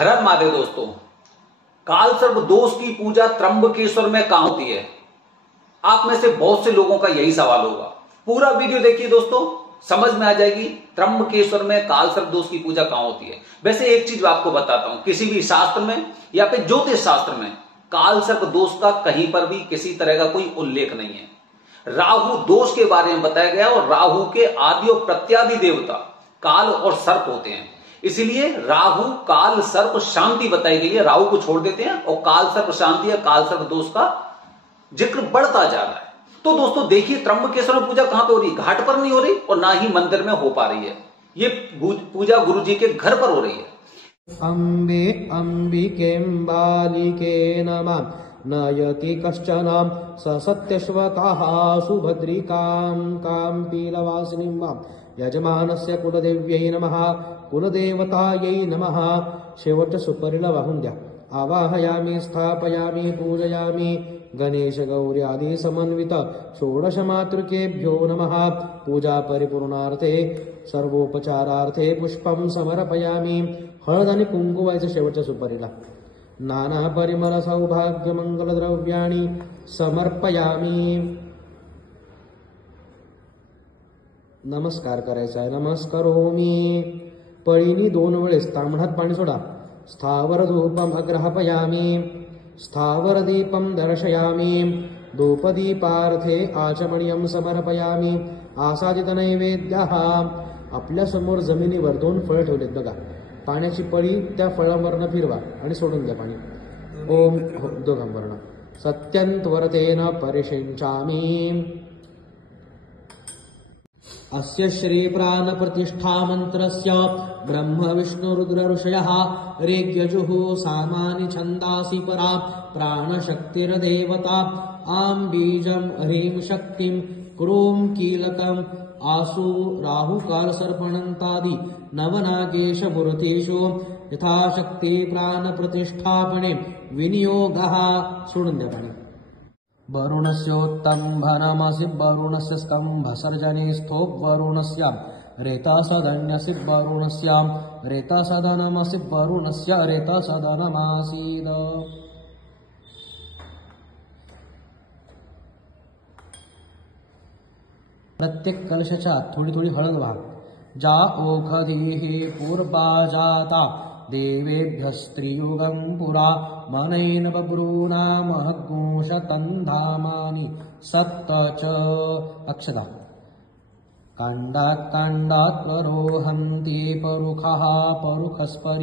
हर हर महादेव दोस्तों, काल सर्प दोष की पूजा त्र्यंबकेश्वर में कहां होती है? आप में से बहुत से लोगों का यही सवाल होगा। पूरा वीडियो देखिए दोस्तों, समझ में आ जाएगी त्र्यंबकेश्वर में काल सर्प दोष की पूजा कहां होती है। वैसे एक चीज आपको बताता हूं, किसी भी शास्त्र में या फिर ज्योतिष शास्त्र में काल सर्प दोष का कहीं पर भी किसी तरह का कोई उल्लेख नहीं है। राहु दोष के बारे में बताया गया और राहु के आदि और प्रत्यादि देवता काल और सर्प होते हैं, इसलिए राहु काल सर्प शांति बताई गई है। राहु को छोड़ देते हैं और काल सर्प शांति या काल सर्प दोष का जिक्र बढ़ता जा रहा है। तो दोस्तों देखिए, त्र्यंबकेश्वर में पूजा कहां पे हो रही है? घाट पर नहीं हो रही और ना ही मंदिर में हो पा रही है। ये पूजा गुरु जी के घर पर हो रही है। अम्बे अम्बिकेम्बालिके नमः नयति कश्चन स सत्यश्वतः सुभद्रिकां काम्पीलवासिनीं मां यजमानस्य कुलदेव्यै नमः कुलदेवतायै नमः। शेवटचं सुपरिला वाहून द्या। आवाहयामि स्थापयामि पूजयामि गणेश गौरी आदि समन्वित षोडश मातृकेभ्यो नमः। पूजा परिपूर्णार्थे सर्वोपचारार्थे पुष्पं समर्पयामि। हळद आणि कुंकू व्हायचं शेवटच्या सुपारीला। नाना परिमल सौभाग्य मंगल द्रव्याणि समर्पयामि। नमस्कार करायचा आहे। नमस्कारोमी। पळीनी 2 वेळेस तांबडात पाणी सोडा। स्थावर धूपम अग्रहपयामि स्थावर दीपम दर्शयामि धूपदीपार्थे आचमनीयं समर्पयामि। आसादित नैवेद्यः। आपल्या समोर जमिनीवर 2 फळं ठेवलेत बघा। पाण्याची पळी त्या फळांवरनं फिरवा आणि सोडून द्या पाणी। ओम दोघांवरनं सत्यंत्वरतेन परिषिञ्चामि। अस्य श्री प्राण प्रतिष्ठा मंत्रस्य ब्रह्म विष्णु रुद्र ऋषयः ऋग्यजुः सामानि छन्दासि परा प्राणशक्तिर्देवता। आं बीजं ह्रीं शक्तिं क्रूं कीलकम् आसु राहु काल सर्पणन्तादि नवनागेश मूर्तिषु यथाशक्ति प्राण प्रतिष्ठापने विनियोगः। सोडून द्या पाणी। वरुणस्योत्तम्भनमसि वरुणस्य स्तम्भसर्जने स्थोप वरुणस्य रेतसदन्यसि वरुणस्य रेतसदनमसि वरुणस्य रेतसदनमासीद। प्रत्येक कलशाच्या आत थोडी थोडी हळद व्हा। जा ओखधीः पूर्वा जाता देवेभ्यः स्त्रियुगं पुरा मनैन बभ्रूना महद्गुंशतन्धामानि सत्त च अक्षदा। काण्डात् काण्डात् परोहन्ति परुखः परुखस्परि